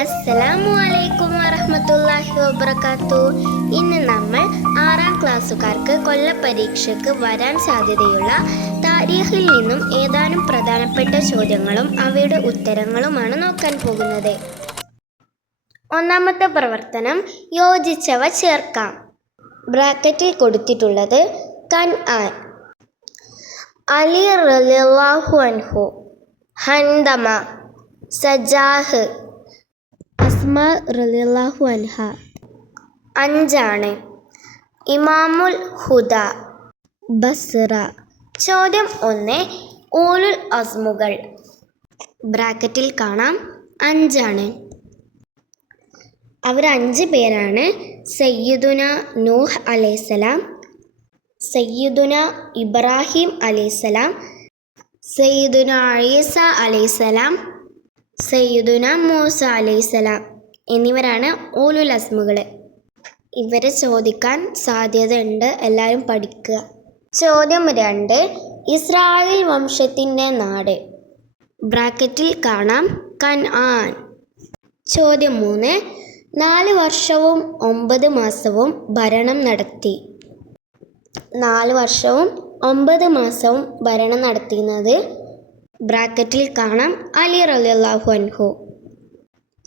അസ്സലാമു അലൈക്കും വറഹ്മത്തുള്ളാഹി വബറകാത്തു. ഇന്ന് നമ്മൾ ആറാം ക്ലാസ്സുകാർക്ക് കൊല്ലപ്പരീക്ഷയ്ക്ക് വരാൻ സാധ്യതയുള്ള താരീഖിൽ നിന്നും ഏതാനും പ്രധാനപ്പെട്ട ചോദ്യങ്ങളും അവയുടെ ഉത്തരങ്ങളുമാണ് നോക്കാൻ പോകുന്നത്. ഒന്നാമത്തെ പ്രവർത്തനം യോജിച്ചവ ചേർക്കാം. ബ്രാക്കറ്റിൽ കൊടുത്തിട്ടുള്ളത് കൻ ആൻ. അലി റലിഹു അൻഹു ഹൻദമ സജാഹ്. അസ്മ റളിയല്ലാഹു അൻഹ. അഞ്ചാണ്. ഇമാമുൽ ഹുദ. ബസ്റ. ചോദ്യം ഒന്ന് ഊലുൽ അസ്മുകൾ. ബ്രാക്കറ്റിൽ കാണാം അഞ്ചാണ്. അവർ അഞ്ച് പേരാണ്. സയ്യിദുന നൂഹ് അലൈസലാം സയ്യിദുന ഇബ്രാഹിം അലൈസലാം സയ്യിദുന ഈസ അലൈസലാം സയ്യിദുന മൂസ അലൈസലാം എന്നിവരാണ് ഊലുൽ അസ്മുകൾ ഇവരെ ചോദിക്കാൻ സാധ്യതയുണ്ട്. എല്ലാവരും പഠിക്കുക. ചോദ്യം രണ്ട്. ഇസ്രായേൽ വംശത്തിന്റെ നാട്. ബ്രാക്കറ്റിൽ കാണാം. കൻ ആൻ ചോദ്യം മൂന്ന്. നാല് വർഷവും ഒമ്പത് മാസവും ഭരണം നടത്തി. നാല് വർഷവും ഒമ്പത് മാസവും ഭരണം നടത്തുന്നത് ബ്രാക്കറ്റിൽ കാണാം. അലി റളിയല്ലാഹു അൻഹു.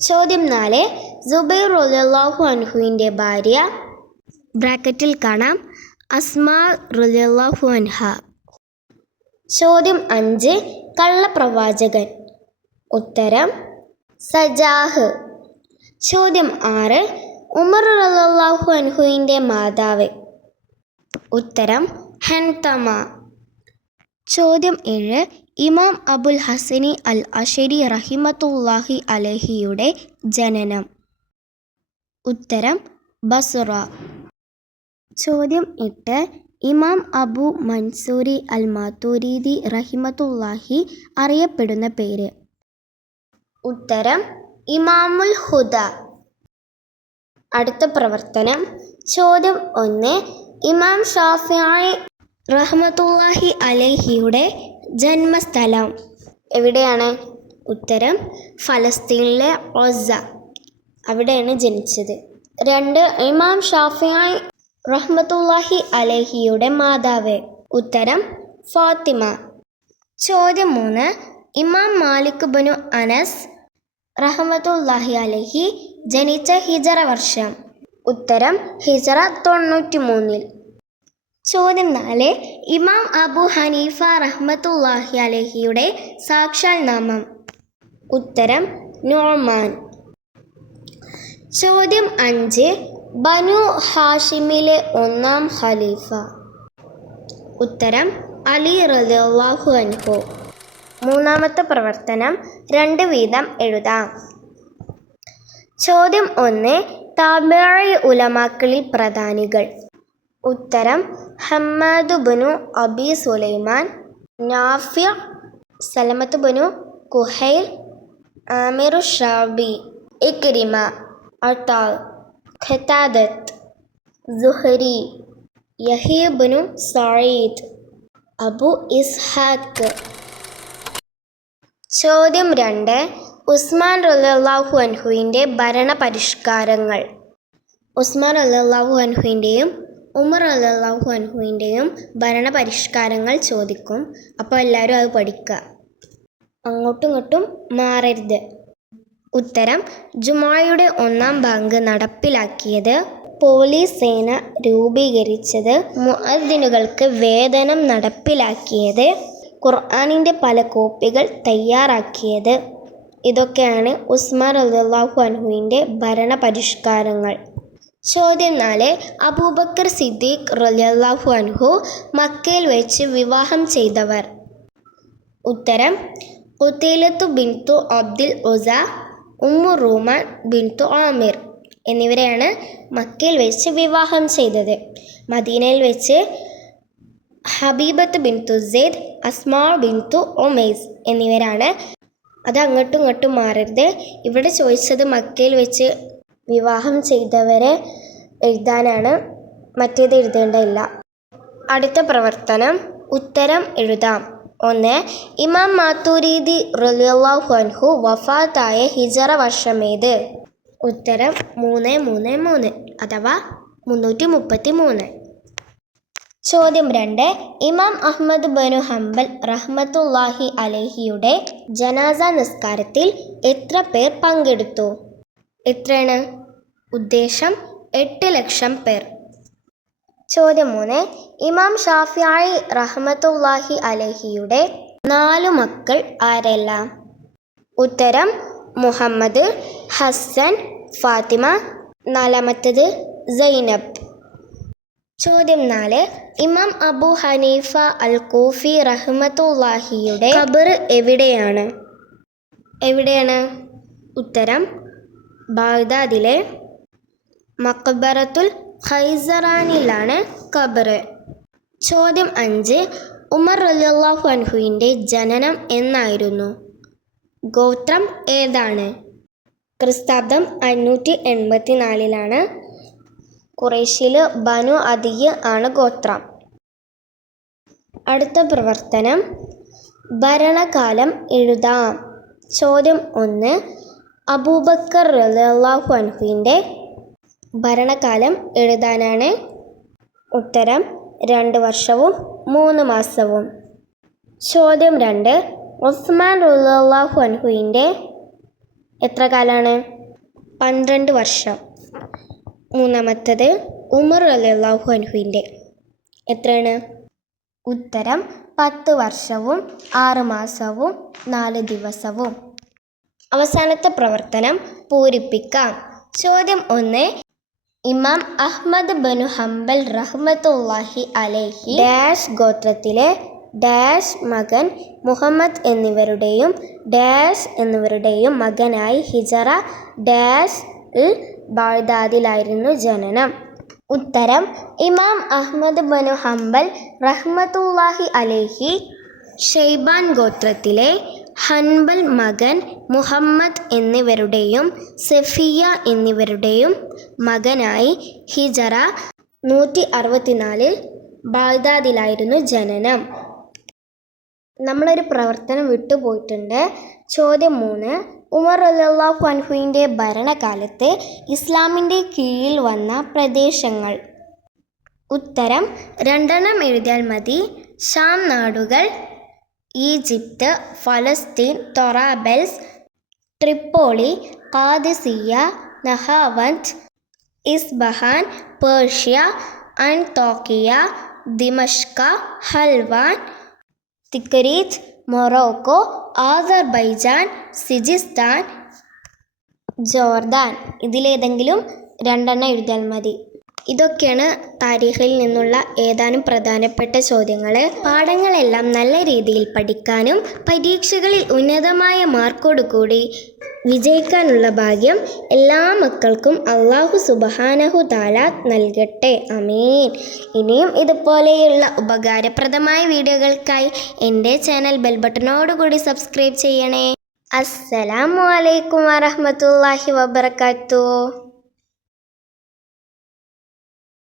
ചോദ്യം നാല്. സുബൈർ റുലാഹു അൻഹുവിന്റെ ഭാര്യ. ബ്രാക്കറ്റിൽ കാണാം. അസ്മാ റുലാഹു അൻഹ. ചോദ്യം അഞ്ച്. കള്ളപ്രവാചകൻ ഉത്തരം സജാഹ്. ചോദ്യം ആറ്. ഉമർ റളിയല്ലാഹു അൻഹുവിന്റെ മാതാവ്. ഉത്തരം ഹൻതമ. ചോദ്യം ഏഴ്. ഇമാം അബുൽ ഹസനി അൽ അഷരി റഹിമത്തുല്ലാഹി അലഹിയുടെ ജനനം. ഉത്തരം ബസുറ ചോദ്യം എട്ട്. ഇമാം അബു മൻസൂരി അൽ മാത്തൂരീദി റഹിമത്തുല്ലാഹി അറിയപ്പെടുന്ന പേര്. ഉത്തരം ഇമാമുൽ ഹുദ. അടുത്ത പ്രവർത്തനം ചോദ്യം ഒന്ന്. ഇമാം ഷാഫിയായി റഹ്മത്തുല്ലാഹി അലഹിയുടെ ജന്മസ്ഥലം. എവിടെയാണ്? ഉത്തരം ഫലസ്തീനിലെ ഒസ അവിടെയാണ് ജനിച്ചത്. രണ്ട് ഇമാം ഷാഫിയായി റഹ്മത്തുല്ലാഹി അലഹിയുടെ മാതാവ്. ഉത്തരം ഫാത്തിമ. ചോദ്യം മൂന്ന് ഇമാം മാലിക് ബനു അനസ് റഹ്മത്തുല്ലാഹി അലഹി ജനിച്ച ഹിജറ വർഷം. ഉത്തരം ഹിജറ തൊണ്ണൂറ്റി മൂന്നിൽ ചോദ്യം നാല്. ഇമാം അബു ഹനീഫ റഹ്മത്തുല്ലാഹി അലഹിയുടെ സാക്ഷാൽ നാമം. ഉത്തരം നോമാൻ ചോദ്യം അഞ്ച്. ബനു ഹാഷിമിലെ ഒന്നാം ഖലീഫ. ഉത്തരം അലി റളിയല്ലാഹു അൻഹു. മൂന്നാമത്തെ പ്രവർത്തനം രണ്ട് വീതം എഴുതാം. ചോദ്യം ഒന്ന്. താബിഴി ഉലമാക്കളിൽ പ്രധാനികൾ. ഉത്തരം ഹമ്മാദ് ബനു Abi Sulaiman Nafia Salamat Banu Kuhail Amir Shabi Ikrima Attal Qatada Zuhri Yahya Banu Saeed Abu Ishaq. ചോദ്യം രണ്ട് ഉസ്മാൻ റളിയല്ലാഹു അൻഹുവിന്റെ ഭരണ പരിഷ്കാരങ്ങൾ ഉസ്മാൻ റളിയല്ലാഹു അൻഹുവിന്റെയും ഉമർ അൻഹുവിന്റെയും ഭരണ പരിഷ്കാരങ്ങൾ ചോദിക്കും. അപ്പോൾ എല്ലാവരും അത് പഠിക്കുക. അങ്ങോട്ടും ഇങ്ങോട്ടും മാറരുത്. ഉത്തരം ജുമായുടെ ഒന്നാം ബാങ്ക് നടപ്പിലാക്കിയത് പോലീസ് സേന രൂപീകരിച്ചത് മുഅദ്ദിനുകൾക്ക് വേതനം നടപ്പിലാക്കിയത് ഖുർആാനിന്റെ പല കോപ്പികൾ തയ്യാറാക്കിയത്. ഇതൊക്കെയാണ് ഉസ്മാൻ റളിയല്ലാഹു അൻഹുവിന്റെ ഭരണ പരിഷ്കാരങ്ങൾ ചോദ്യം നാല്. അബൂബക്കർ സിദ്ദീഖ് റളിയല്ലാഹു അൻഹു മക്കയിൽ വെച്ച് വിവാഹം ചെയ്തവർ. ഉത്തരം Qutaylah bint Abdul Uzza Umm Ruman bint Amir എന്നിവരെയാണ് മക്കയിൽ വെച്ച് വിവാഹം ചെയ്തത്. മദീനയിൽ വെച്ച് ഹബീബത്ത് ബിൻതു സെയ്ദ് അസ്മാ ബിൻതു ഒമേസ് എന്നിവരാണ്. അത് അങ്ങോട്ടും ഇങ്ങോട്ടും മാറരുത്. ഇവിടെ ചോദിച്ചത് മക്കയിൽ വെച്ച് വിവാഹം ചെയ്തവരെ എഴുതാനാണ് മറ്റേത് എഴുതേണ്ടതില്ല. അടുത്ത പ്രവർത്തനം ഉത്തരം എഴുതാം. ഒന്ന് ഇമാം മാത്തൂരീദി റലിയല്ലാഹു വഫാത്തായ ഹിജറ വർഷമേത്? ഉത്തരം മൂന്ന് മൂന്ന് മൂന്ന് അഥവാ മുന്നൂറ്റി മുപ്പത്തി മൂന്ന്. ചോദ്യം രണ്ട് ഇമാം അഹ്മദ് ബനു ഹംബൽ റഹ്മത്തുല്ലാഹി അലഹിയുടെ ജനാസ നിസ്കാരത്തിൽ എത്ര പേർ പങ്കെടുത്തു? എത്രയാണ്? ഉദ്ദേശം എട്ട് ലക്ഷം പേർ. ചോദ്യം മൂന്ന്. ഇമാം ഷാഫിയായി റഹ്മത്തുല്ലാഹി അലഹിയുടെ നാലു മക്കൾ ആരെല്ലാം? ഉത്തരം മുഹമ്മദ് ഹസൻ ഫാത്തിമ. നാലാമത്തത് സൈനബ്. ചോദ്യം നാല്. ഇമാം അബു ഹനീഫ അൽ കൂഫി റഹ്മത്തുല്ലാഹിയുടെ ഖബർ എവിടെയാണ്? എവിടെയാണ്? ഉത്തരം ബാഗ്ദാദിലെ മക്ബറത്തുൽ ഖൈസറാനിലാണ് ഖബർ ചോദ്യം അഞ്ച്. ഉമർ റലിയല്ലാഹു അൻഹുവിന്റെ ജനനം എന്നായിരുന്നു. ഗോത്രം ഏതാണ്? ക്രിസ്താബ്ദം അഞ്ഞൂറ്റി എൺപത്തി നാലിലാണ് കുറേശ്യയിൽ ബനു അതിയ് ആണ് ഗോത്രം. അടുത്ത പ്രവർത്തനം. ഭരണകാലം എഴുതാം. ചോദ്യം ഒന്ന്. അബൂബക്കർ റളിയല്ലാഹു അൻഹുവിന്റെ ഭരണകാലം എഴുതാനാണ് ഉത്തരം രണ്ട് വർഷവും മൂന്ന് മാസവും. ചോദ്യം രണ്ട് ഉസ്മാൻ റളിയല്ലാഹു അൻഹുവിന്റെ എത്ര കാലമാണ് പന്ത്രണ്ട് വർഷം. മൂന്നാമത്തത് ഉമർ റളിയല്ലാഹു അൻഹുവിന്റെ എത്രയാണ്? ഉത്തരം പത്ത് വർഷവും ആറ് മാസവും നാല് ദിവസവും. അവസാനത്തെ പ്രവർത്തനം പൂരിപ്പിക്കാം. ചോദ്യം ഒന്ന്. ഇമാം അഹ്മദ് ബനു ഹംബൽ റഹ്മത്തുല്ലാഹി അലൈഹി ഡാഷ് ഗോത്രത്തിലെ ഡാഷ് മകൻ മുഹമ്മദ് എന്നിവരുടെയും ഡാഷ് എന്നിവരുടെയും മകനായി ഹിജറ ഡാഷ് ബാഗ്ദാദിലായിരുന്നു ജനനം. ഉത്തരം. ഇമാം അഹ്മദ് ബനു ഹംബൽ റഹ്മത്തുല്ലാഹി അലൈഹി ഷെയ്ബാൻ ഗോത്രത്തിലെ ഹൻബൽ മകൻ മുഹമ്മദ് എന്നിവരുടെയും സെഫിയ എന്നിവരുടെയും മകനായി ഹിജറ നൂറ്റി അറുപത്തിനാലിൽ ബാഗ്ദാദിലായിരുന്നു ജനനം. നമ്മളൊരു പ്രവർത്തനം വിട്ടുപോയിട്ടുണ്ട്. ചോദ്യം മൂന്ന്. ഉമർ അല്ലാഹു അൻഹുവിന്റെ ഭരണകാലത്ത് ഇസ്ലാമിന്റെ കീഴിൽ വന്ന പ്രദേശങ്ങൾ. ഉത്തരം രണ്ടെണ്ണം എഴുതിയാൽ മതി. ഷാം നാടുകൾ ഈജിപ്ത് ഫലസ്തീൻ Tarabulus Tripoli Qadisiyya Nahavand Isfahan Persia Antakya Dimashq Hulwan Tikrit Morocco Azerbaijan Sijistan Jordan. ഇതിലേതെങ്കിലും രണ്ടെണ്ണം എഴുതിയാൽ മതി. ഇതൊക്കെയാണ് താരീഖിൽ നിന്നുള്ള ഏതാനും പ്രധാനപ്പെട്ട ചോദ്യങ്ങൾ പാഠങ്ങളെല്ലാം നല്ല രീതിയിൽ പഠിക്കാനും പരീക്ഷകളിൽ ഉന്നതമായ മാർക്കോടുകൂടി വിജയിക്കാനുള്ള ഭാഗ്യം എല്ലാ മക്കൾക്കും അള്ളാഹു സുബഹാനഹു താല നൽകട്ടെ. അമീൻ ഇനിയും ഇതുപോലെയുള്ള ഉപകാരപ്രദമായ വീഡിയോകൾക്കായി എന്റെ ചാനൽ ബെൽബട്ടനോടുകൂടി സബ്സ്ക്രൈബ് ചെയ്യണേ. അസ്സലാമു അലൈക്കും വറഹ്മത്തുള്ളാഹി വബർക്കാത്തു